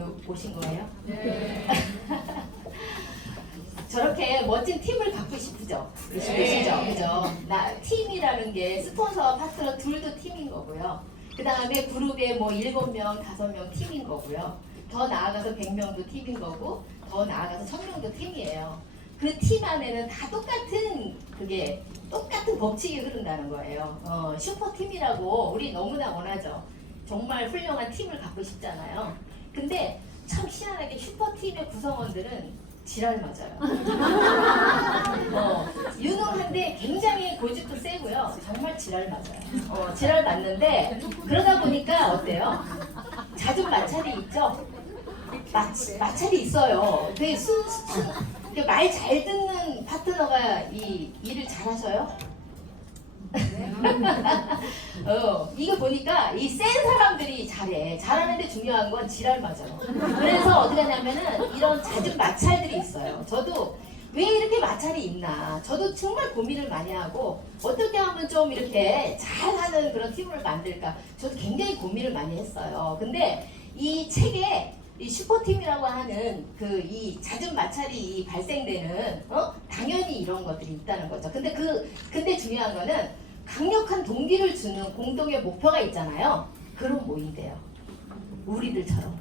여기 오신 거예요? 네. 저렇게 멋진 팀을 갖고 싶으죠? 계시죠? 그죠? 팀이라는 게 스폰서와 파트너 둘도 팀인 거고요. 그 다음에 그룹에 뭐 7명, 5명 팀인 거고요. 더 나아가서 100명도 팀인 거고, 더 나아가서 1000명도 팀이에요. 그 팀 안에는 다 똑같은 법칙이 흐른다는 거예요. 슈퍼팀이라고 우리 너무나 원하죠. 정말 훌륭한 팀을 갖고 싶잖아요. 근데 참 희한하게 슈퍼팀의 구성원들은 지랄 맞아요. 유능한데 굉장히 고집도 세고요. 정말 지랄 맞아요. 지랄 맞는데 그러다 보니까 어때요? 잦은 마찰이 있죠? 마찰이 있어요. 되게 말 잘 듣는 파트너가 이 일을 잘하셔요? 이거 보니까 이 센 사람들이 잘해. 잘하는데 중요한 건 지랄 맞아요. 그래서 어떻게 하냐면은 이런 잦은 마찰들이 있어요. 저도 왜 이렇게 마찰이 있나. 저도 정말 고민을 많이 하고 어떻게 하면 좀 이렇게 잘하는 그런 팀을 만들까. 저도 굉장히 고민을 많이 했어요. 근데 이 책에 이 슈퍼팀이라고 하는 이 잦은 마찰이 발생되는 당연히 이런 것들이 있다는 거죠. 근데 중요한 거는 강력한 동기를 주는 공동의 목표가 있잖아요. 그런 모임이에요. 우리들처럼.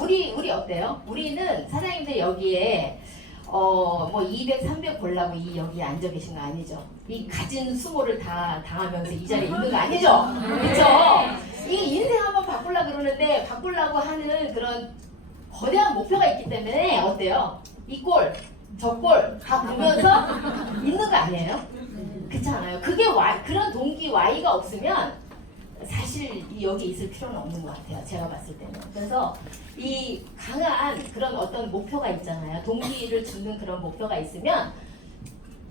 우리 어때요? 우리는 사장님들 여기에 뭐 200, 300 보려고 여기에 앉아 계신 거 아니죠? 이 가진 수모를 다 당하면서 이 자리에 있는 거 아니죠? 그렇죠? 이게 인생 한번 바꾸려고 그러는데 바꾸려고 하는 그런 거대한 목표가 있기 때문에 어때요? 이 꼴, 저 꼴 다 보면서 있는 거 아니에요? 그렇지 않아요? 그런 동기 Y가 없으면 사실 여기 있을 필요는 없는 것 같아요. 제가 봤을 때는. 그래서 이 강한 그런 어떤 목표가 있잖아요. 동기를 주는 그런 목표가 있으면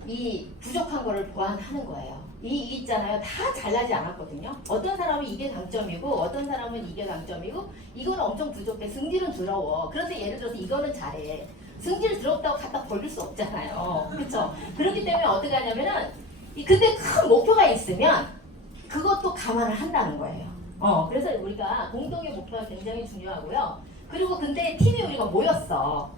이 부족한 거를 보완하는 거예요. 있잖아요. 다 잘나지 않았거든요. 어떤 사람은 이게 강점이고 어떤 사람은 이게 강점이고 이건 엄청 부족해. 승질은 더러워. 그런데 예를 들어서 이거는 잘해. 승질 더럽다고 갖다 버릴 수 없잖아요. 그렇죠? 그렇기 때문에 어떻게 하냐면은 근데 큰 목표가 있으면 그것도 감안을 한다는 거예요. 그래서 우리가 공동의 목표가 굉장히 중요하고요. 그리고 근데 팀이 우리가 모였어.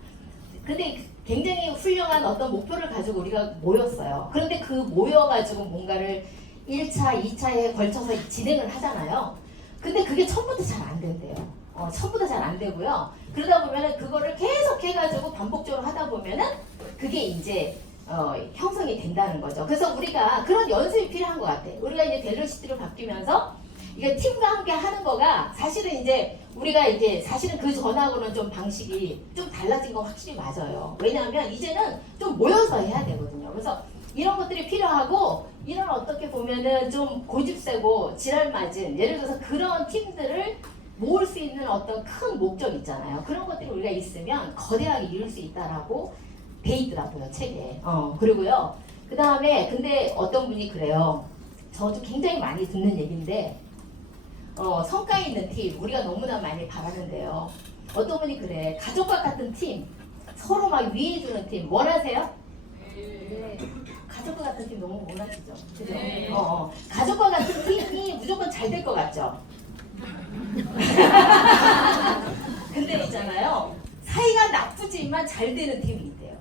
근데 굉장히 훌륭한 어떤 목표를 가지고 우리가 모였어요. 그런데 그 모여가지고 뭔가를 1차, 2차에 걸쳐서 진행을 하잖아요. 근데 그게 처음부터 잘 안 된대요. 처음부터 잘 안 되고요. 그러다 보면은 그거를 계속 해가지고 반복적으로 하다 보면은 그게 이제 형성이 된다는 거죠. 그래서 우리가 그런 연습이 필요한 것 같아요. 우리가 이제 벨로시티로 바뀌면서 이게 팀과 함께 하는 거가 사실은 이제 우리가 이제 사실은 그 전하고는 좀 방식이 좀 달라진 건 확실히 맞아요. 왜냐하면 이제는 좀 모여서 해야 되거든요. 그래서 이런 것들이 필요하고 이런 어떻게 보면은 좀 고집세고 지랄 맞은 예를 들어서 그런 팀들을 모을 수 있는 어떤 큰 목적 있잖아요. 그런 것들이 우리가 있으면 거대하게 이룰 수 있다라고 돼 있더라고요, 책에. 그리고요. 그 다음에 근데 어떤 분이 그래요. 저도 굉장히 많이 듣는 얘기인데 성과 있는 팀 우리가 너무나 많이 바라는데요. 어떤 분이 그래. 가족과 같은 팀 서로 막 위해주는 팀 원하세요? 네. 가족과 같은 팀 너무 원하시죠? 그죠? 네. 가족과 같은 팀이 무조건 잘 될 것 같죠? 근데 있잖아요. 사이가 나쁘지만 잘 되는 팀이 있대요.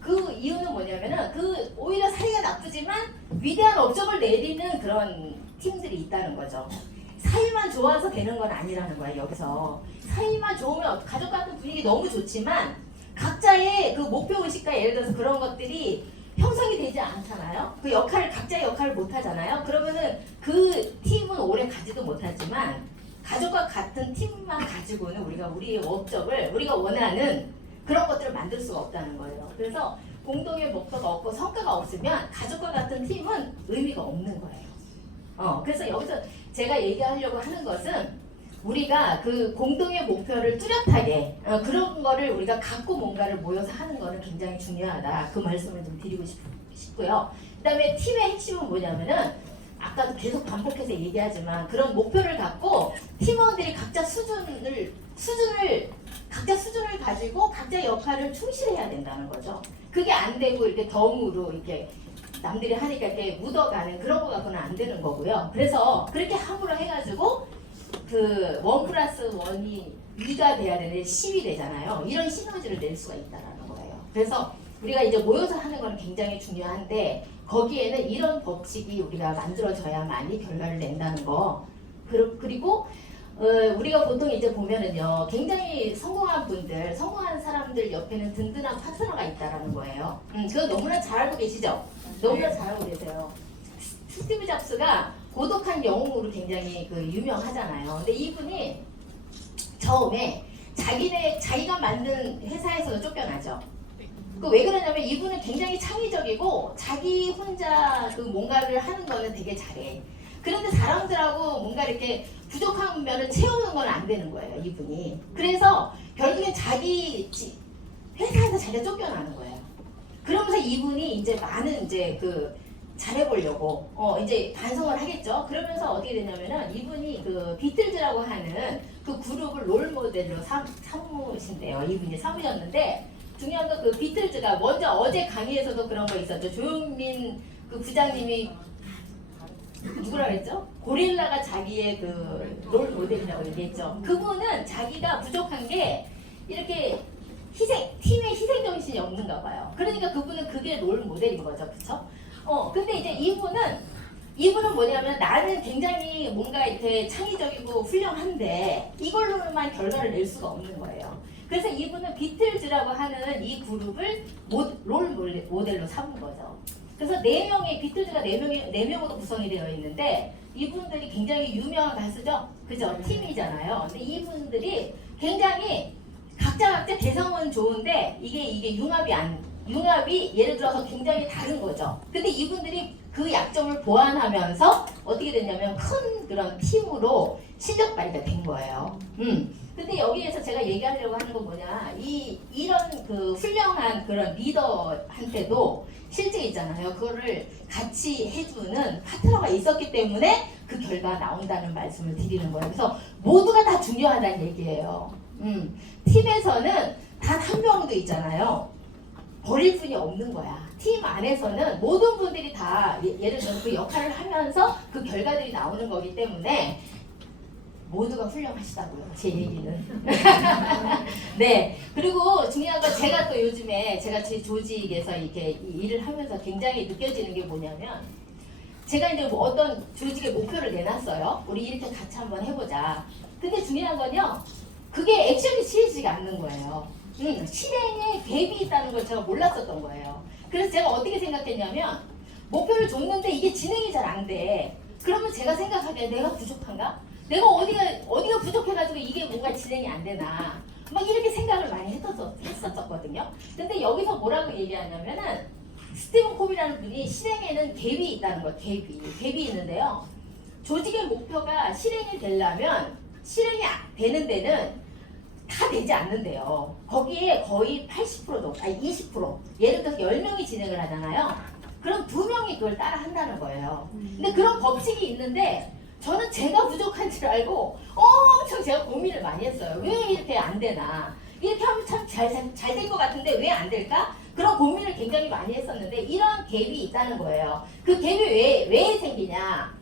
그 이유는 뭐냐면은 오히려 사이가 나쁘지만 위대한 업적을 내리는 그런 팀들이 있다는 거죠. 사이만 좋아서 되는 건 아니라는 거예요. 여기서 사이만 좋으면 가족 같은 분위기 너무 좋지만 각자의 그 목표 의식과 예를 들어서 그런 것들이 형성이 되지 않잖아요. 각자의 역할을 못 하잖아요. 그러면은 그 팀은 오래 가지도 못하지만 가족과 같은 팀만 가지고는 우리의 업적을 우리가 원하는 그런 것들을 만들 수가 없다는 거예요. 그래서 공동의 목표가 없고 성과가 없으면 가족과 같은 팀은 의미가 없는 거예요. 그래서 여기서 제가 얘기하려고 하는 것은 우리가 그 공동의 목표를 뚜렷하게 그런 거를 우리가 갖고 뭔가를 모여서 하는 거는 굉장히 중요하다. 그 말씀을 좀 드리고 싶고요. 그 다음에 팀의 핵심은 뭐냐면은 아까도 계속 반복해서 얘기하지만 그런 목표를 갖고 팀원들이 각자 수준을 가지고 각자 역할을 충실해야 된다는 거죠. 그게 안 되고 이렇게 덤으로 이렇게 남들이 하니까 이렇게 묻어가는 그런 거 갖고는 안 되는 거고요. 그래서 그렇게 함으로 해가지고 그 1+1이 2가 돼야 되는데 10이 되잖아요. 이런 시너지를 낼 수가 있다라는 거예요. 그래서 우리가 이제 모여서 하는 건 굉장히 중요한데 거기에는 이런 법칙이 우리가 만들어져야만이 결과를 낸다는 거. 그리고 우리가 보통 이제 보면은요, 굉장히 성공한 분들, 성공한 사람들 옆에는 든든한 파트너가 있다라는 거예요. 그거 너무나 잘 알고 계시죠? 너무나 잘 알고 계세요. 스티브 잡스가 고독한 영웅으로 굉장히 그 유명하잖아요. 근데 이분이 처음에 자기가 만든 회사에서도 쫓겨나죠. 그 왜 그러냐면 이분은 굉장히 창의적이고 자기 혼자 그 뭔가를 하는 거는 되게 잘해. 그런데 사람들하고 뭔가 이렇게 부족한 면을 채우는 건 안 되는 거예요, 이분이. 그래서 결국엔 자기 회사에서 자기가 쫓겨나는 거예요. 그러면서 이분이 이제 많은 이제 그 잘해보려고 이제 반성을 하겠죠. 그러면서 어떻게 되냐면은 이분이 그 비틀즈라고 하는 그 그룹을 롤 모델로 삼으신대요. 이분이 삼으셨는데 중요한 건 그 비틀즈가 먼저 어제 강의에서도 그런 거 있었죠. 조용민 그 부장님이 누구라 그랬죠? 고릴라가 자기의 그 롤 모델이라고 얘기했죠. 그분은 자기가 부족한 게 이렇게 팀의 희생 정신이 없는가 봐요. 그러니까 그분은 그게 롤 모델인 거죠. 그쵸? 근데 이제 이분은 뭐냐면 나는 굉장히 뭔가 이렇게 창의적이고 훌륭한데 이걸로만 결과를 낼 수가 없는 거예요. 그래서 이분은 비틀즈라고 하는 이 그룹을 롤 모델로 삼은 거죠. 그래서 비틀즈가 4명으로 구성이 되어 있는데 이분들이 굉장히 유명한 가수죠. 그죠? 팀이잖아요. 근데 이분들이 굉장히 각자 개성은 좋은데 이게 융합이 예를 들어서 굉장히 다른 거죠. 근데 이분들이 그 약점을 보완하면서 어떻게 됐냐면 큰 그런 팀으로 실력 발휘가 된 거예요. 근데 여기에서 제가 얘기하려고 하는 건 뭐냐, 이런 그 훌륭한 그런 리더한테도 실제 있잖아요. 그거를 같이 해주는 파트너가 있었기 때문에 그 결과가 나온다는 말씀을 드리는 거예요. 그래서 모두가 다 중요하다는 얘기예요. 팀에서는 단 한 명도 있잖아요. 버릴 분이 없는 거야. 팀 안에서는 모든 분들이 다 예를 들어 그 역할을 하면서 그 결과들이 나오는 거기 때문에 모두가 훌륭하시다고요. 제 얘기는. 네. 그리고 중요한 건 제가 또 요즘에 제가 제 조직에서 이렇게 일을 하면서 굉장히 느껴지는 게 뭐냐면 제가 이제 뭐 어떤 조직의 목표를 내놨어요. 우리 이렇게 같이 한번 해보자. 근데 중요한 건요. 그게 액션이 취해지지가 않는 거예요. 실행에 갭이 있다는 걸 제가 몰랐었던 거예요. 그래서 제가 어떻게 생각했냐면 목표를 줬는데 이게 진행이 잘 안 돼. 그러면 제가 생각하기에 내가 부족한가? 내가 어디가 부족해가지고 이게 뭔가 진행이 안 되나? 막 이렇게 생각을 많이 했었거든요. 근데 여기서 뭐라고 얘기하냐면은 스티븐 콥이라는 분이 실행에는 갭이 있다는 거예요. 갭이 있는데요. 조직의 목표가 실행이 되려면 실행이 되는 데는 다 되지 않는데요. 거기에 거의 80%도, 아니 20%. 예를 들어서 10명이 진행을 하잖아요. 그럼 2명이 그걸 따라 한다는 거예요. 근데 그런 법칙이 있는데 저는 제가 부족한 줄 알고 엄청 제가 고민을 많이 했어요. 왜 이렇게 안 되나? 이렇게 하면 참 잘 된 것 같은데 왜 안 될까? 그런 고민을 굉장히 많이 했었는데 이런 갭이 있다는 거예요. 그 갭이 왜 생기냐?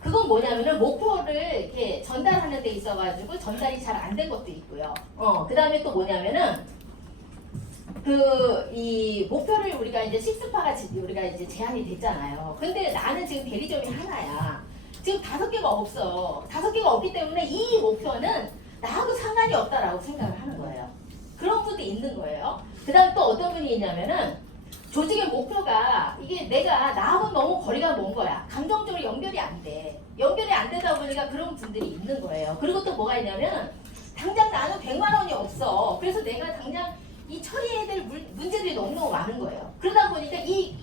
그건 뭐냐면은 목표를 이렇게 전달하는 데 있어가지고 전달이 잘 안 된 것도 있고요. 그 다음에 또 뭐냐면은 이 목표를 우리가 이제 식스파가 우리가 이제 제한이 됐잖아요. 근데 나는 지금 대리점이 하나야. 지금 5개가 없어. 5개가 없기 때문에 이 목표는 나하고 상관이 없다라고 생각을 하는 거예요. 그런 분도 있는 거예요. 그 다음에 또 어떤 분이 있냐면은 조직의 목표가 이게 나하고 너무 거리가 먼 거야. 감정적으로 연결이 안 돼. 연결이 안 되다 보니까 그런 분들이 있는 거예요. 그리고 또 뭐가 있냐면 당장 나는 100만 원이 없어. 그래서 내가 당장 이 처리해야 될 문제들이 너무너무 많은 거예요. 그러다 보니까 이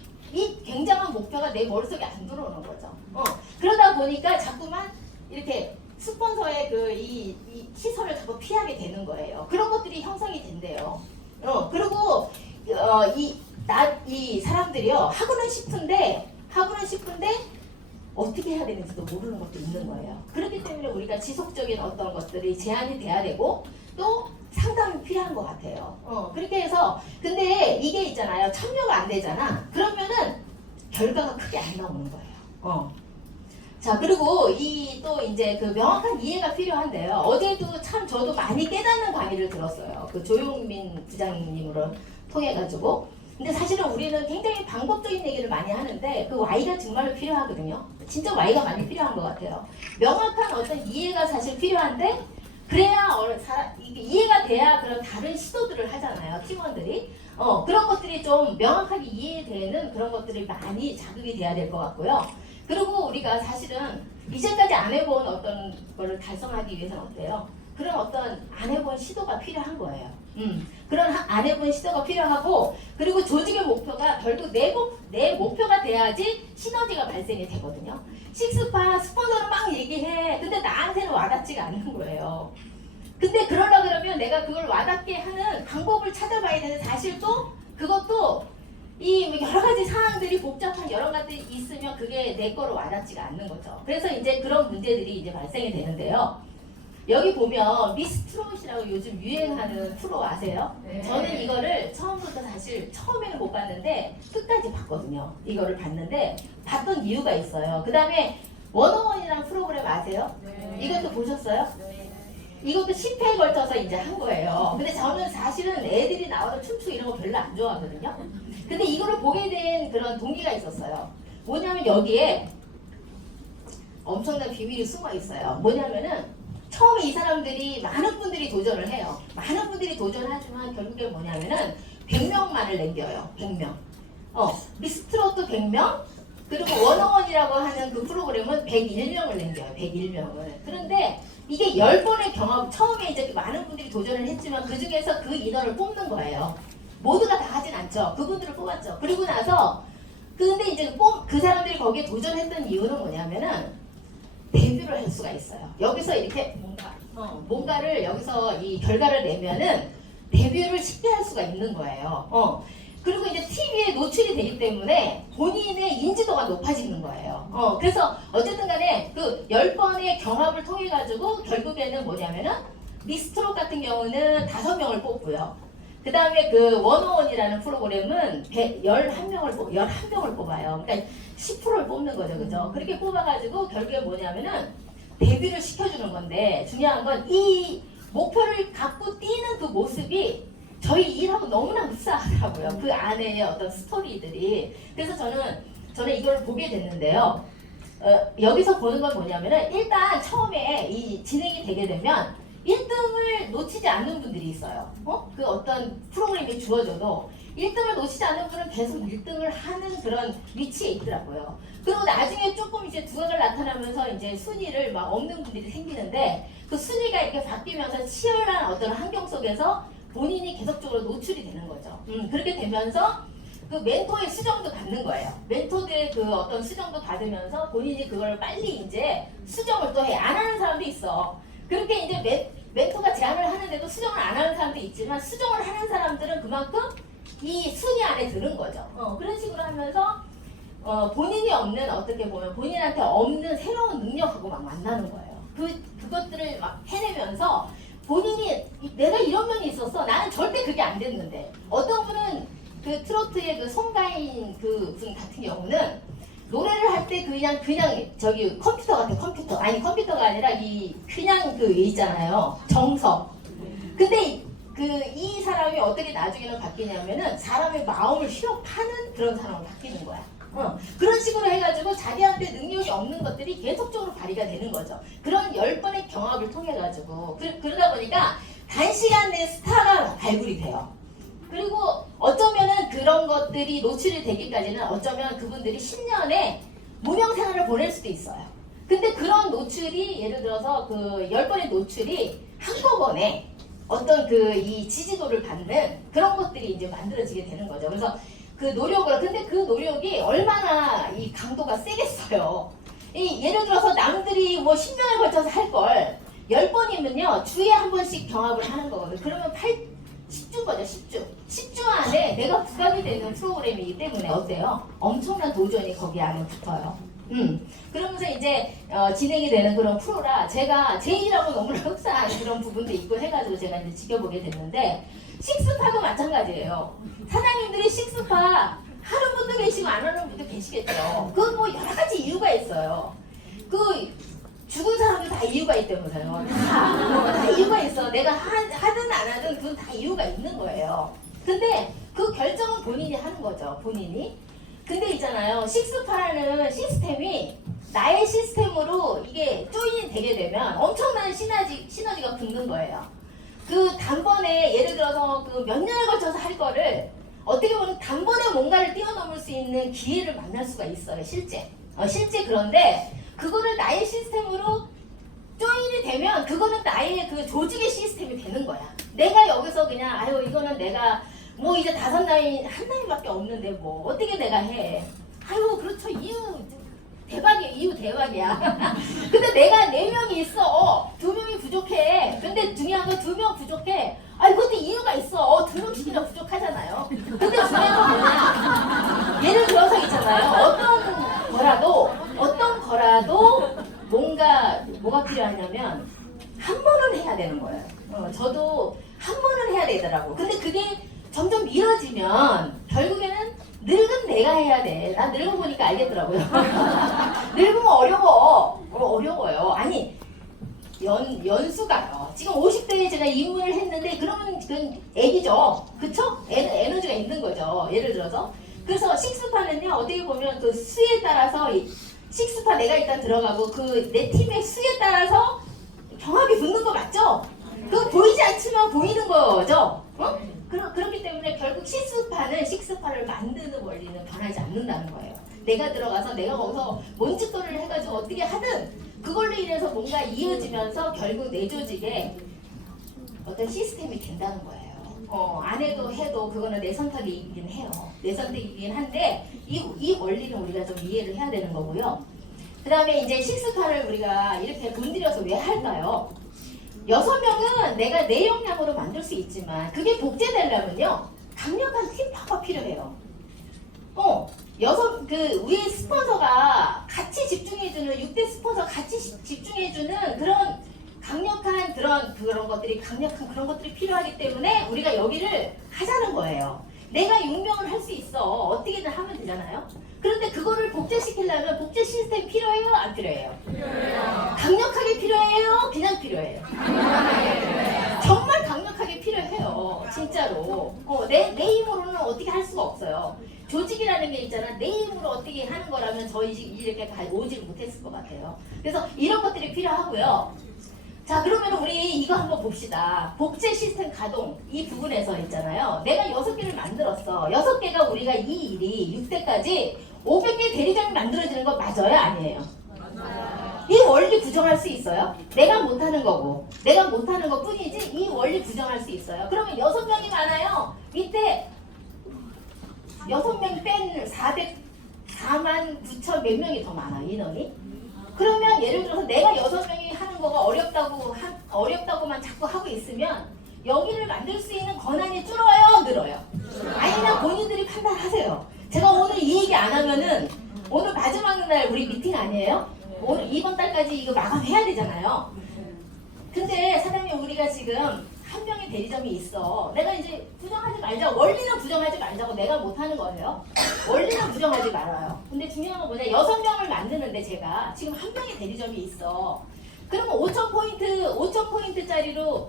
굉장한 목표가 내 머릿속에 안 들어오는 거죠. 그러다 보니까 자꾸만 이렇게 스폰서의 이 시선을 자꾸 피하게 되는 거예요. 그런 것들이 형성이 된대요. 그리고 이 사람들이요 하고는 싶은데 어떻게 해야 되는지도 모르는 것도 있는 거예요. 그렇기 때문에 우리가 지속적인 어떤 것들이 제한이 돼야 되고 또 상담이 필요한 것 같아요. 그렇게 해서 근데 이게 있잖아요. 참여가 안 되잖아. 그러면은 결과가 크게 안 나오는 거예요. 자, 그리고 또 이제 그 명확한 이해가 필요한데요. 어제도 참 저도 많이 깨닫는 강의를 들었어요. 그 조용민 부장님으로 통해가지고. 근데 사실은 우리는 굉장히 방법적인 얘기를 많이 하는데 그 Y가 정말로 필요하거든요. 진짜 Y가 많이 필요한 것 같아요. 명확한 어떤 이해가 사실 필요한데 그래야 이게 이해가 돼야 그런 다른 시도들을 하잖아요. 팀원들이. 그런 것들이 좀 명확하게 이해되는 그런 것들이 많이 자극이 돼야 될 것 같고요. 그리고 우리가 사실은 이제까지 안 해본 어떤 거를 달성하기 위해서는 어때요? 그런 어떤 안 해본 시도가 필요한 거예요. 그런 안 해본 시도가 필요하고 그리고 조직의 목표가 결국 내 목표가 돼야지 시너지가 발생이 되거든요. 식스파 스폰서로 막 얘기해. 근데 나한테는 와닿지가 않는 거예요. 근데 그러려고 그러면 내가 그걸 와닿게 하는 방법을 찾아봐야 되는데 사실 또 그것도 이 여러 가지 상황들이 복잡한 여러 가지 있으면 그게 내 거로 와닿지가 않는 거죠. 그래서 이제 그런 문제들이 이제 발생이 되는데요. 여기 보면 미스트롯이라고 요즘 유행하는 프로 아세요? 네. 저는 이거를 처음부터 사실 처음에는 못 봤는데 끝까지 봤거든요. 이거를 봤는데 봤던 이유가 있어요. 그 다음에 원어원이라는 프로그램 아세요? 네. 이것도 보셨어요? 네. 이것도 10회에 걸쳐서 이제 한 거예요. 근데 저는 사실은 애들이 나와서 춤추고 이런 거 별로 안 좋아하거든요. 근데 이거를 보게 된 그런 동기가 있었어요. 뭐냐면 여기에 엄청난 비밀이 숨어 있어요. 뭐냐면은 처음에 이 사람들이 많은 분들이 도전을 해요. 많은 분들이 도전하지만 결국에 뭐냐면은 100명만을 남겨요. 100명. 미스트롯도 100명, 그리고 원어원이라고 하는 그 프로그램은 101명을 남겨요. 101명을. 그런데 이게 10번의 경험, 처음에 이제 많은 분들이 도전을 했지만 그 중에서 그 인원을 뽑는 거예요. 모두가 다 하진 않죠. 그분들을 뽑았죠. 그리고 나서 근데 이제 그 사람들이 거기에 도전했던 이유는 뭐냐면은 데뷔를 할 수가 있어요. 여기서 이렇게 뭔가를 여기서 이 결과를 내면은 데뷔를 쉽게 할 수가 있는 거예요. 그리고 이제 TV에 노출이 되기 때문에 본인의 인지도가 높아지는 거예요. 그래서 어쨌든 간에 그 10번의 경합을 통해 가지고 결국에는 뭐냐면은 미스트롯 같은 경우는 5명을 뽑고요. 그 다음에 그 원어원이라는 프로그램은 11명을 뽑아요. 그러니까 10%를 뽑는 거죠. 그죠? 그렇게 뽑아가지고 결국에 뭐냐면은 데뷔를 시켜주는 건데 중요한 건 이 목표를 갖고 뛰는 그 모습이 저희 일하고 너무나 흡사하더라고요. 그 안에 어떤 스토리들이. 그래서 저는 이걸 보게 됐는데요. 여기서 보는 건 뭐냐면은 일단 처음에 이 진행이 되게 되면 1등을 놓치지 않는 분들이 있어요. 그 어떤 프로그램이 주어져도 1등을 놓치지 않는 분은 계속 1등을 하는 그런 위치에 있더라고요. 그리고 나중에 조금 이제 두각을 나타나면서 이제 순위를 막 없는 분들이 생기는데 그 순위가 이렇게 바뀌면서 치열한 어떤 환경 속에서 본인이 계속적으로 노출이 되는 거죠. 그렇게 되면서 그 멘토의 수정도 받는 거예요. 멘토들의 그 어떤 수정도 받으면서 본인이 그걸 빨리 이제 수정을 또 해. 안 하는 사람도 있어. 그렇게 이제 멘토가 제안을 하는데도 수정을 안 하는 사람도 있지만 수정을 하는 사람들은 그만큼 이 순위 안에 드는 거죠. 그런 식으로 하면서 본인이 없는 어떻게 보면 본인한테 없는 새로운 능력하고 막 만나는 거예요. 그것들을 막 해내면서 본인이 내가 이런 면이 있었어. 나는 절대 그게 안 됐는데. 어떤 분은 그 트로트의 그 송가인 그 분 같은 경우는 노래를 할 때 그냥 저기 컴퓨터 같아. 컴퓨터. 아니 컴퓨터가 아니라 그냥 그 있잖아요. 정석. 근데 이 사람이 어떻게 나중에는 바뀌냐면은 사람의 마음을 휘어 파는 그런 사람으로 바뀌는 거야. 그런 식으로 해가지고 자기한테 능력이 없는 것들이 계속적으로 발휘가 되는 거죠. 그런 10번의 경합을 통해가지고 그러다 보니까 단시간 내에 스타가 발굴이 돼요. 그리고 어쩌면은 그런 것들이 노출이 되기까지는 어쩌면 그분들이 10년의 무명 생활을 보낼 수도 있어요. 근데 그런 노출이 예를 들어서 그 10번의 노출이 한꺼번에 어떤 이 지지도를 받는 그런 것들이 이제 만들어지게 되는 거죠. 그래서 그 노력을, 근데 그 노력이 얼마나 이 강도가 세겠어요. 예를 들어서 남들이 뭐 10년에 걸쳐서 할 걸 10번이면요, 주에 한 번씩 경합을 하는 거거든요. 그러면 10주인 거죠, 10주. 10주 안에 내가 부각이 되는 프로그램이기 때문에 어때요? 엄청난 도전이 거기 안에 붙어요. 그러면서 이제 진행이 되는 그런 프로라 제가 제 일하고 너무나 흡사한 그런 부분도 있고 해가지고 제가 이제 지켜보게 됐는데 식스파도 마찬가지예요. 사장님들이 식스파 하는 분도 계시고 안 하는 분도 계시겠죠. 그건 뭐 여러 가지 이유가 있어요. 그 죽은 사람들 다 이유가 있다면서요. 다 이유가 있어. 내가 하든 안 하든 그건 다 이유가 있는 거예요. 근데 그 결정은 본인이 하는 거죠. 본인이. 근데 있잖아요. 식스파라는 시스템이 나의 시스템으로 이게 조인이 되게 되면 엄청난 시너지가 붙는 거예요. 그 단번에 예를 들어서 그 몇 년에 걸쳐서 할 거를 어떻게 보면 단번에 뭔가를 뛰어넘을 수 있는 기회를 만날 수가 있어요. 실제. 실제 그런데 그거를 나의 시스템으로 조인이 되면 그거는 나의 그 조직의 시스템이 되는 거야. 내가 여기서 그냥 아유 이거는 내가 뭐 이제 5라인 한 라인밖에 없는데 뭐 어떻게 내가 해. 아유 그렇죠. 이유 대박이야. 근데 내가 4명이 있어. 2명이 부족해. 근데 중요한 건 2명 부족해. 아 이것도 이유가 있어. 2명씩이나 부족하잖아요. 근데 중요한 건 뭐냐. 예를 들어서 있잖아요. 어떤 거라도 뭐가 필요하냐면 한 번은 해야 되는 거예요. 저도 한 번은 해야 되더라고. 근데 그게 점점 미뤄지면 결국에는 늙은 내가 해야 돼. 난 늙어보니까 알겠더라고요. 늙으면 어려워요. 아니 연수가요. 지금 50대에 제가 입문을 했는데 그러면 그건 애기죠. 그쵸? 에너지가 있는 거죠. 예를 들어서. 그래서 식스파는요. 어떻게 보면 그 수에 따라서 식스파 내가 일단 들어가고 그 내 팀의 수에 따라서 경합이 붙는 거 맞죠? 그거 보이지 않지만 보이는 거죠. 그렇기 때문에 결국 식스파를 만드는 원리는 변하지 않는다는 거예요. 내가 들어가서 내가 거기서 뭔짓거리를 해가지고 어떻게 하든 그걸로 인해서 뭔가 이어지면서 결국 내 조직에 어떤 시스템이 된다는 거예요. 안 해도 그거는 내 선택이긴 해요. 내 선택이긴 한데 이 원리는 우리가 좀 이해를 해야 되는 거고요. 그 다음에 이제 식스파를 우리가 이렇게 분들여서 왜 할까요? 6명은 내가 내 역량으로 만들 수 있지만 그게 복제되려면요 강력한 팀파가 필요해요. 위에 스폰서가 같이 집중해주는 6대 스폰서 같이 집중해주는 그런 강력한 그런 것들이 필요하기 때문에 우리가 여기를 하자는 거예요. 내가 6명을 할 수 있어. 어떻게든 하면 되잖아요. 그런데 그거를 복제시키려면 복제 시스템 필요해요? 안 필요해요? 필요해요. 강력하게 필요해요? 그냥 필요해요? 정말 강력하게 필요해요. 진짜로. 내 힘으로는 어떻게 할 수가 없어요. 조직이라는 게 있잖아. 내 힘으로 어떻게 하는 거라면 저희 이렇게 오질 못했을 것 같아요. 그래서 이런 것들이 필요하고요. 자 그러면 우리 이거 한번 봅시다. 복제 시스템 가동 이 부분에서 있잖아요. 내가 6개를 만들었어. 6개가 우리가 이 일이 6대까지 500개 대리점이 만들어지는 거 맞아요? 아니에요? 맞아요. 이 원리 부정할 수 있어요? 내가 못하는 거고 내가 못하는 것 뿐이지 이 원리 부정할 수 있어요. 그러면 6명이 많아요. 밑에 6명 뺀 4만 9천 몇 명이 더 많아 인원이. 그러면 예를 들어서 내가 6명이 하는 거가 어렵다고만 자꾸 하고 있으면 여기를 만들 수 있는 권한이 줄어요? 늘어요? 아니면 본인들이 판단하세요. 제가 오늘 이 얘기 안 하면은 오늘 마지막 날 우리 미팅 아니에요? 오늘 이번 달까지 이거 마감해야 되잖아요. 근데 사장님 우리가 지금 한 명의 대리점이 있어. 내가 이제 부정하지 말자. 원리는 부정하지 말자고 내가 못하는 거예요. 원리는 부정하지 말아요. 근데 중요한 건 뭐냐. 6명을 만드는데 제가 지금 한 명의 대리점이 있어. 그러면 5,000포인트짜리로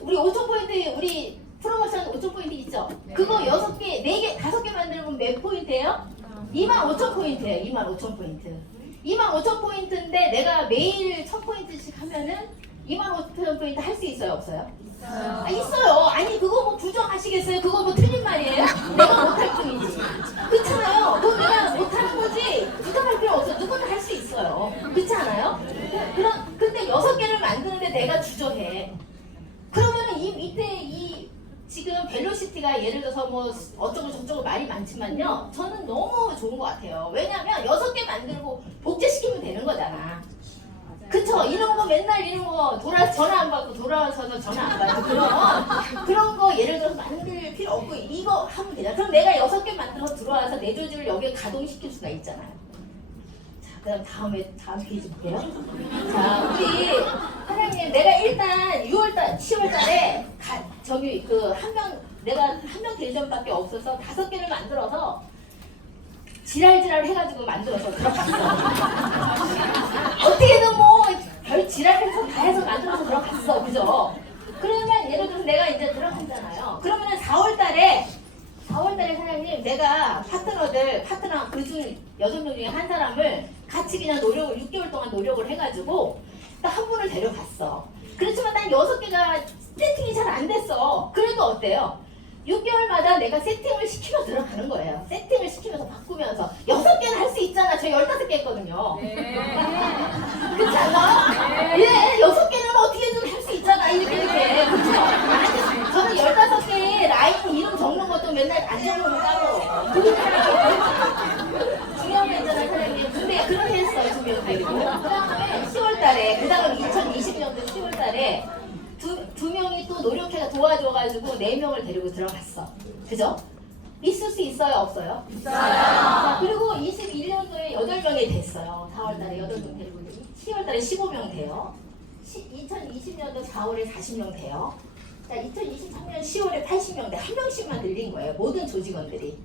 우리 5,000포인트 우리 프로모션 5,000포인트 있죠? 그거 6개, 4개, 5개 만들면 몇 포인트예요? 25,000포인트예요. 25,000포인트. 25,000포인트인데 내가 매일 1,000포인트씩 하면은 25,000포인트 할 수 있어요? 없어요? 있어요. 있어요. 아니 그거 뭐 부정하시겠어요? 그거 뭐 틀린 말이에요? 내가 못할 뿐이지. 그렇잖아요. 그거 내가 못하는 거지. 부정할 필요 없어. 누구나 할 수 있어요. 그렇지 않아요? 근데 6개를 만드는데 내가 주저해. 그러면은 이 밑에 지금 벨로시티가 예를 들어서 뭐 어쩌고 저쩌고 말이 많지만요. 저는 너무 좋은 것 같아요. 왜냐면 6개 만들고 복제시키면 되는 거잖아. 그쵸? 이런 거 맨날 이런 거 전화 안 받고 돌아와서 전화 안 받고 그런 거 예를 들어서 만들 필요 없고 이거 하면 되잖아. 그럼 내가 6개 만들어서 들어와서 내 조직을 여기에 가동시킬 수가 있잖아요. 자, 그럼 다음 페이지 볼게요. 자, 우리 사장님 내가 일단 10월 달에 내가 한 명 대리점밖에 없어서 5개를 만들어서 지랄지랄 해가지고 만들어서 들어갔어. 어떻게든 뭐 별 지랄해서 다 해서 만들어서 들어갔어. 그죠? 그러면 예를 들어서 내가 이제 들어갔잖아요. 그러면은 4월달에 사장님 내가 파트너 그중 6명 중에 한 사람을 같이 그냥 6개월 동안 노력을 해가지고 딱 한 분을 데려갔어. 그렇지만 난 6개가 세팅이 잘 안 됐어. 그래도 어때요? 6개월마다 내가 세팅을 시키며 들어가는 거예요. 세팅을 시키면서 바꾸면서 6개는 할 수 있잖아. 저 15개 했거든요. 그렇지 않나? 예, 6개는 어떻게든 할 수 있잖아. 이렇게. 그렇죠? 저는 15개 라인 이름 적는 것도 맨날 안 적는 거 따로. 중요한 거 있잖아요, 사장님. 근데 그렇게 했어요, 중요한 거. 그 다음에 10월달에, 그 다음 2020년도 10월달에 두 명이 또 노력해서 도와줘가지고 4명을 데리고 들어갔어. 그죠? 있을 수 있어요? 없어요? 있어요. 자, 그리고 21년도에 8명이 됐어요. 4월달에 8명 데리고 10월달에 15명 돼요. 2020년도 4월에 40명 돼요. 자, 2023년 10월에 80명 돼. 한 명씩만 늘린 거예요. 모든 조직원들이.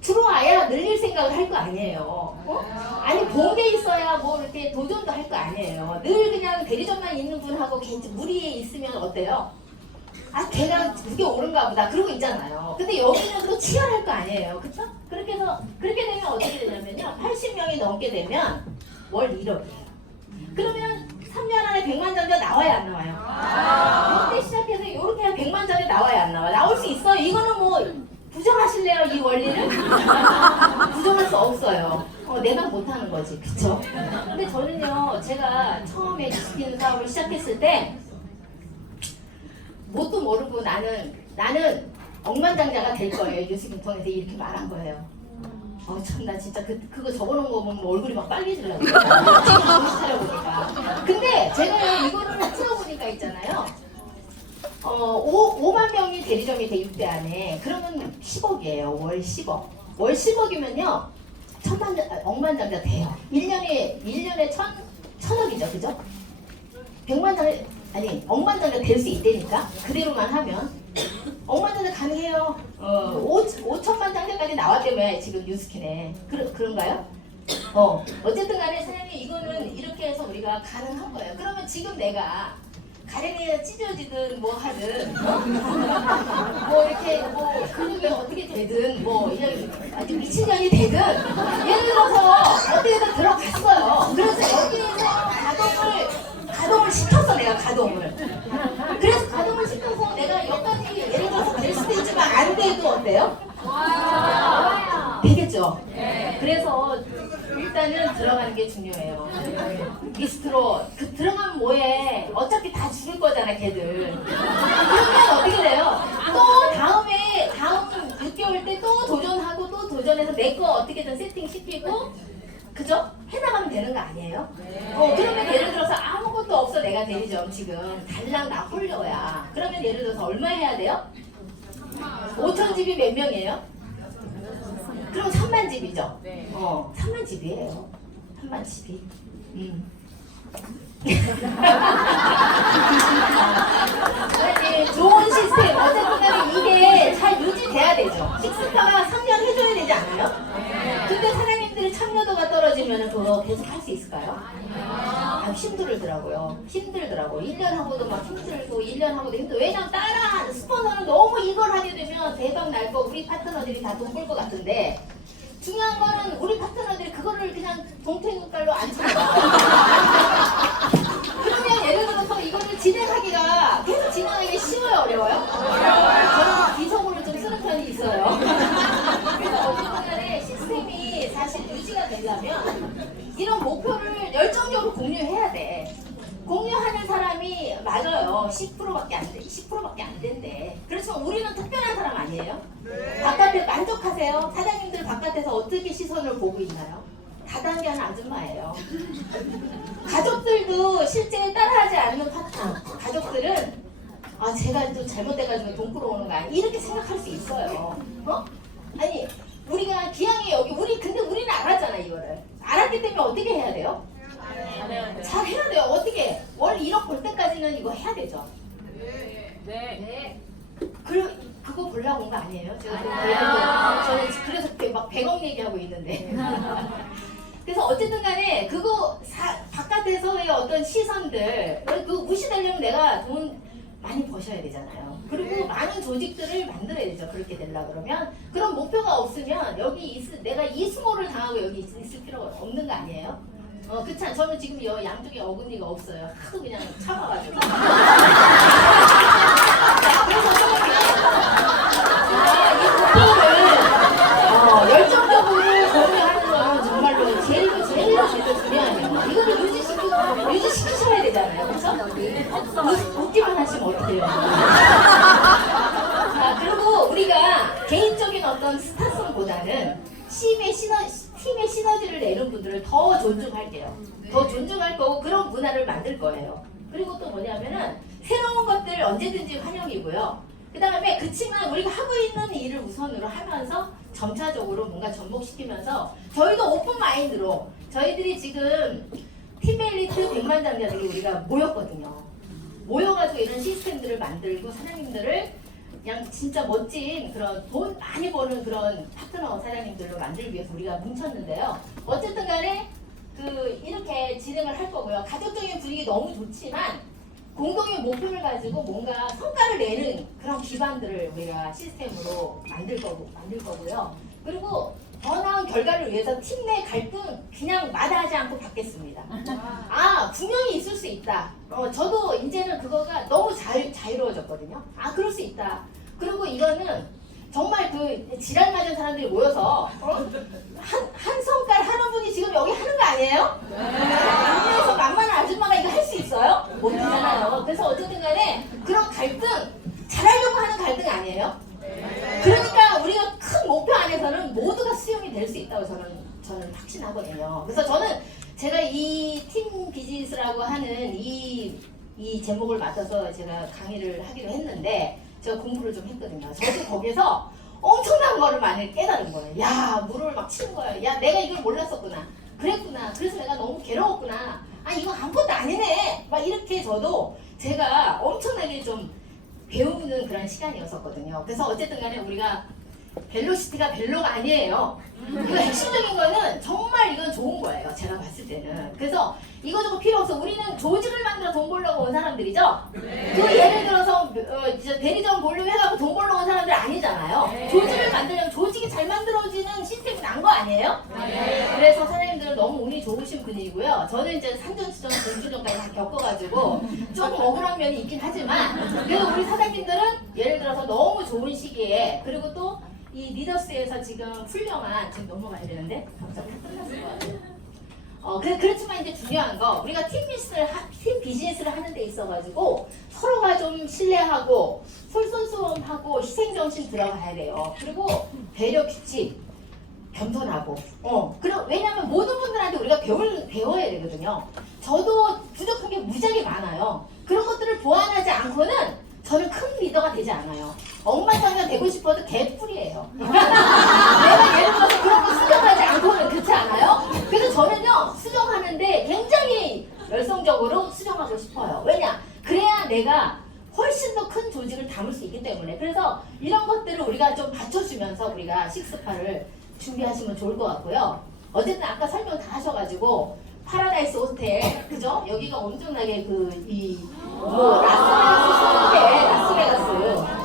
들어와야 늘릴 생각을 할 거 아니에요. 어? 아니 본 게 있어야 뭐 이렇게 도전도 할 거 아니에요. 늘 그냥 대리점만 있는 분하고 무리에 있으면 어때요? 아 걔가 그게 옳은가 보다 그러고 있잖아요. 근데 여기는 또 치열할 거 아니에요. 그쵸? 그렇게 되면 어떻게 되냐면요. 80명이 넘게 되면 월 1억이에요. 그러면 3년 안에 100만 전자 나와야 안 나와요? 이때 시작해서 이렇게 하면 100만 전자 나와야 안 나와요? 나올 수 있어요. 이거는 뭐 부정하실래요? 이 원리를? 부정할 수 없어요. 내가 못하는 거지. 그쵸? 근데 저는요, 제가 처음에 뉴스킨 사업을 시작했을 때 뭣도 모르고 나는 억만장자가 될 거예요. 뉴스킨 통해서 이렇게 말한 거예요. 참, 나 진짜 그거 적어놓은 거 보면 얼굴이 막 빨개지려고. 지금 정신 차려보니까. 근데 제가 이거를 풀어보니까 있잖아요. 5만 명이 대리점이 돼 6대 안에 그러면 10억이에요. 월 10억. 월 10억이면요. 억만장자 돼요. 1년에 1,000억이죠. 그죠? 100만장자 아니 억만장자 될 수 있다니까. 그대로만 하면 억만장자 가능해요. 5천만 장자까지 나왔다며 지금 뉴스킨에. 그런가요? 어쨌든 간에 사장님 이거는 이렇게 해서 우리가 가능한 거예요. 그러면 지금 내가 가랭이에 찢어지든 뭐 하든 뭐 이렇게 뭐 근육이 어떻게 되든 뭐 아주 미친년이 되든 예를 들어서 어디에다 들어갔어요. 그래서 여기에서 가동을 시켰어. 내가 가동을. 그래서 가동을 시켜서 내가 여기까지 예를 들어서 될 수도 있지만 안 돼도 어때요? 되겠죠? 그래서 일단은 들어가는 게 중요해요. 리스트로 들어가면 뭐해? 어차피 다 죽을 거잖아, 걔들. 그러면 어떻게 돼요? 또 다음 6개월 때 또 도전하고 또 도전해서 내 거 어떻게든 세팅시키고 그죠? 해나가면 되는 거 아니에요? 그러면 예를 들어서 아무것도 없어 내가 대리점 지금 달랑 나 홀려야. 그러면 예를 들어서 얼마 해야 돼요? 5천 집이 몇 명이에요? 그럼 3만 집이죠? 3만 집이에요. 3만 집이. 좋은 시스템. 어쨌든 간에 이게 잘 유지돼야 되죠. 식스파가 3년 해줘야 되지 않아요? 근데 사장님들이 참여도가 떨어지면 그거 계속 할 수 있을까요? 힘들더라고요. 1년 하고도 막 힘들고 1년 하고도 힘들고. 왜냐면 다른 스폰서는 너무 이걸 하게 되면 대박 날 거 우리 파트너들이 다 돈 벌 것 같은데 중요한 거는 우리 파트너들이 그거를 그냥 동태눈깔로 안 쳐요. 그러면 예를 들어서 이거를 진행하기가 계속 진행하기 쉬워요? 어려워요? 저는 비속어를 좀 쓰는 편이 있어요. 그래서 어쨌든 간에 시스템이 사실 유지가 되려면 이런 목표를 열정적으로 공유해야 돼. 공유하는 사람이 맞아요. 10%밖에 안 돼. 10%밖에 안 된대. 그렇지만 우리는 특별한 사람 아니에요? 바깥에 만족하세요? 사장님들 바깥에서 어떻게 시선을 보고 있나요? 다단계한 아줌마예요. 가족들도 실제 따라하지 않는 가족들은 제가 또 잘못돼가지고 돈 끌어오는 거 아니야? 이렇게 생각할 수 있어요. 아니 우리가 기왕에 근데 우리는 알았잖아. 이거를 알았기 때문에 어떻게 해야 돼요? 잘 해야 돼요. 어떻게 월 1억 벌 때까지는 이거 해야 되죠. 네. 그거 보려고 온 거 아니에요? 제가 저는 그래서 막 100억 얘기하고 있는데. 그래서 어쨌든 간에 그거 바깥에서의 어떤 시선들 그거 무시되려면 내가 돈 많이 버셔야 되잖아요. 그리고 많은 조직들을 만들어야 되죠. 그렇게 되려고 그러면. 그런 목표가 없으면 여기 내가 이 수모를 당하고 여기 있을 필요가 없는 거 아니에요? 그렇지. 저는 지금 양쪽에 어금니가 없어요. 하도 그냥 참아가지고. 이 목표를 열정적으로 공유하는 거는 정말로 제일 중요하네요. 이거를 유지시키셔야 되잖아요. 그렇죠? 웃기만 하시면 어떡해요. 자, 그리고 우리가 개인적인 어떤 스타성보다는 팀의 시너지를 내는 분들을 더 존중할게요. 더 존중할 거고 그런 문화를 만들 거예요. 그리고 또 뭐냐면은 새로운 것들 언제든지 환영이고요. 그 다음에 그치만 우리가 하고 있는 일을 우선으로 하면서 점차적으로 뭔가 접목시키면서 저희도 오픈 마인드로 저희들이 지금 팀멜리트 100만 장자들이 우리가 모였거든요. 모여가지고 이런 시스템들을 만들고 사장님들을 그냥 진짜 멋진 그런 돈 많이 버는 그런 파트너 사장님들로 만들기 위해서 우리가 뭉쳤는데요. 어쨌든 간에 이렇게 진행을 할 거고요. 가족적인 분위기 너무 좋지만 공동의 목표를 가지고 뭔가 성과를 내는 그런 기반들을 우리가 시스템으로 만들 거고요. 그리고 더 나은 결과를 위해서 팀 내 갈등 그냥 마다하지 않고 받겠습니다. 분명히 있을 수 있다. 저도 이제는 그거가 너무 자유로워졌거든요. 그럴 수 있다. 그리고 이거는 정말 지랄 맞은 사람들이 모여서 한 성깔 하는 분이 지금 여기 하는 거 아니에요? 동네에서 만만한 아줌마가 이거 할 수 있어요? 못하잖아요. 그래서 어쨌든 간에 그런 갈등 잘하려고 하는 갈등 아니에요? 그러니까 우리가 큰 목표 안에서는 모두가 수용이 될 수 있다고 저는 확신하거든요. 그래서 제가 이 팀 비즈니스라고 하는 이 제목을 맡아서 제가 강의를 하기로 했는데 제가 공부를 좀 했거든요. 저도 거기서 엄청난 거를 많이 깨달은 거예요. 야, 물을 막 치는 거예요. 야, 내가 이걸 몰랐었구나. 그랬구나. 그래서 내가 너무 괴로웠구나. 이거 아무것도 아니네. 막 이렇게 제가 엄청나게 좀 배우는 그런 시간이었었거든요. 그래서 어쨌든 간에 우리가 벨로시티가 벨로가 아니에요. 이거 핵심적인 거는 정말 이건 좋은 거예요. 제가 봤을 때는. 그래서 이거저거 필요 없어. 우리는 조직을 만들어 돈 벌려고 온 사람들이죠. 예를 들어서 대리점 보려고 해갖고 돈 벌려고 온 사람들 아니잖아요. 조직을 만들려면 조직이 잘 만들어지는 시스템이 난 거 아니에요? 그래서 사장님들은 너무 운이 좋으신 분이고요. 저는 이제 산전수전 전주전까지 다 겪어가지고 조금 억울한 면이 있긴 하지만 그래도 우리 사장님들은 예를 들어서 너무 좋은 시기에 그리고 또 이 리더스에서 지금 훌륭한 지금 넘어가야 되는데 갑자기 끝났을 것 같아요. 그렇지만 이제 중요한 거 우리가 팀 비즈니스를 하는 데 있어가지고 서로가 좀 신뢰하고 솔선수범하고 희생정신 들어가야 돼요. 그리고 배려 규칙 겸손하고 왜냐하면 모든 분들한테 우리가 배워야 되거든요. 저도 부족한 게 무지하게 많아요. 그런 것들을 보완하지 않고는 저는 큰 리더가 되지 않아요. 억만장자 되고 싶어도 개뿔이에요. 내가 예를 들어서 그런 거 수정하지 않고는 그렇지 않아요? 그래서 저는요 수정하는데 굉장히 열성적으로 수정하고 싶어요. 왜냐? 그래야 내가 훨씬 더 큰 조직을 담을 수 있기 때문에. 그래서 이런 것들을 우리가 좀 받쳐주면서 우리가 식스파를 준비하시면 좋을 것 같고요. 어쨌든 아까 설명 다 하셔가지고 파라다이스 호텔, 그죠? 여기가 엄청나게 라스베가스.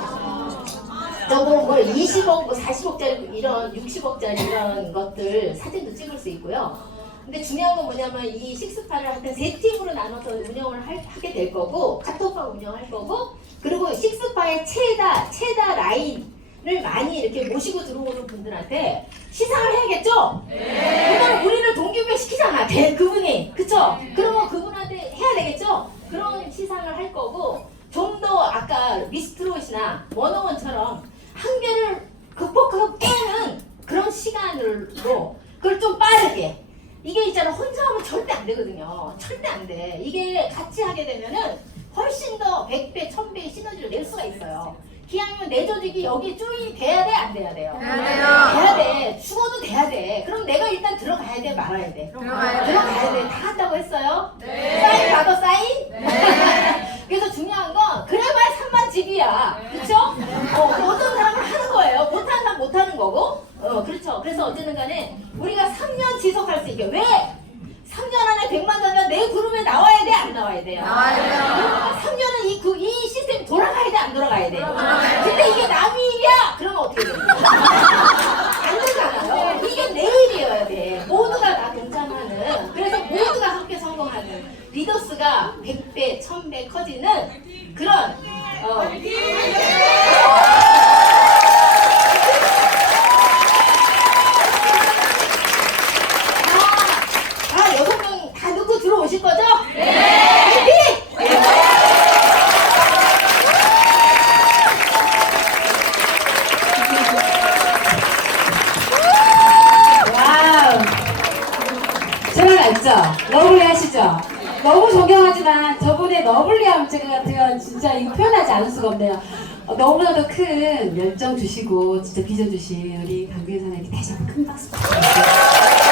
저거 20억, 40억짜리 이런 60억짜리 이런 것들 사진도 찍을 수 있고요. 근데 중요한 건 뭐냐면 이 식스파를 하여튼 세 팀으로 나눠서 운영을 하게 될 거고 카톡방 운영할 거고 그리고 식스파의 최다 라인을 많이 이렇게 모시고 들어오는 분들한테 시상을 해야겠죠? 그거는 우리를 동기부여 시키잖아. 그분이. 그쵸? 그러면 그분한테 해야 되겠죠? 그런 시상을 할 거고 좀 더 아까 미스트롯이나 원어원처럼 한계를 극복하고 깨는 그런 시간으로 그걸 좀 빠르게 이게 있잖아. 혼자 하면 절대 안 되거든요. 절대 안 돼. 이게 같이 하게 되면은 훨씬 더 100배, 1000배의 시너지를 낼 수가 있어요. 기왕이면 내 조직이 여기 조인이 돼야 돼? 안 돼야 돼요? 돼야 돼. 죽어도 돼야 돼. 그럼 내가 일단 들어가야 돼? 말아야 돼? 들어가야 돼. 다 한다고 했어요? 네. 사인 받아 사인? 네. 그래서 중요한 건 그래봐야 3만 집이 일이야. 그쵸? 어떤 사람은 하는 거예요. 못하는 사람 못하는 거고. 그렇죠. 그래서 어쨌든 간에 우리가 3년 지속할 수 있게. 왜? 3년 안에 100만 자면 내 그룹에 나와야 돼? 안 나와야 돼요? 나와야 돼요. 3년은 이 시스템이 돌아가야 돼? 안 돌아가야 돼? 근데 이게 남의 일이야? 그러면 어떻게 돼? 안 되잖아요. 이게 내 일이어야 돼. 모두가 다 동참하는. 그래서 모두가 함께 성공하는 리더스가 100배, 1000배 커지는 그런 다 6명 다 넣고 들어오실 거죠? 네! 화이팅! 와우. 저를 알죠? 러블리 하시죠? 너무 존경하지만 저분의 러블리함 제가 진짜 이거 표현하지 않을 수가 없네요. 너무나도 큰 열정 주시고 진짜 비전 주신 우리 강규현 선생님께 다시 한번 큰 박수 부탁드립니다.